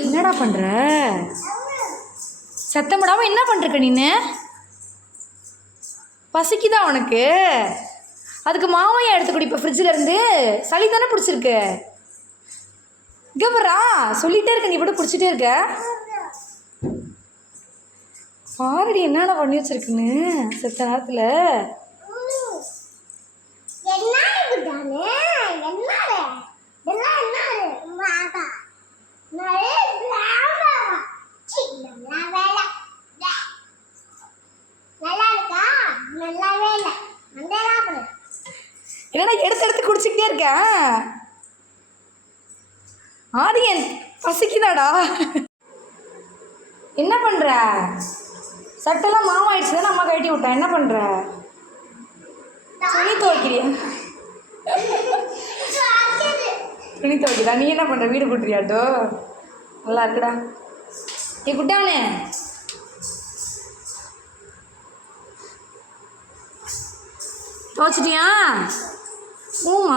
என்னடா பண்ணுற? சத்தமிடாமல் என்ன பண்ணுறக்க நீனு? பசிக்குதா உனக்கு? அதுக்கு மாவையா எடுத்து குடி. இப்போ ஃப்ரிட்ஜில் இருந்து சளி தானே பிடிச்சிருக்கு. இங்கே வர்றா சொல்லிகிட்டே இருக்க, நீ கூட குடிச்சிட்டே இருக்க. பாரடி என்னடா பண்ணி வச்சிருக்குன்னு செத்த நேரத்தில். என்னடா எடுத்து எடுத்து குடிச்சிக்கிட்டே இருக்க? ஆதியன் பசிக்குதாடா? என்ன பண்ணுற? சட்டெல்லாம் மாவாயிடுச்சு தானே, அம்மா கட்டி விட்டேன். என்ன பண்ணுற? துணி துவைக்கிறியா? துணி துவைக்கிறா? நீ என்ன பண்ணுற? வீடு கூட்டுறியாட்டோ? நல்லா இருக்குடா. ஏ குட்டானே, துவைச்சிட்டியா? ஊமா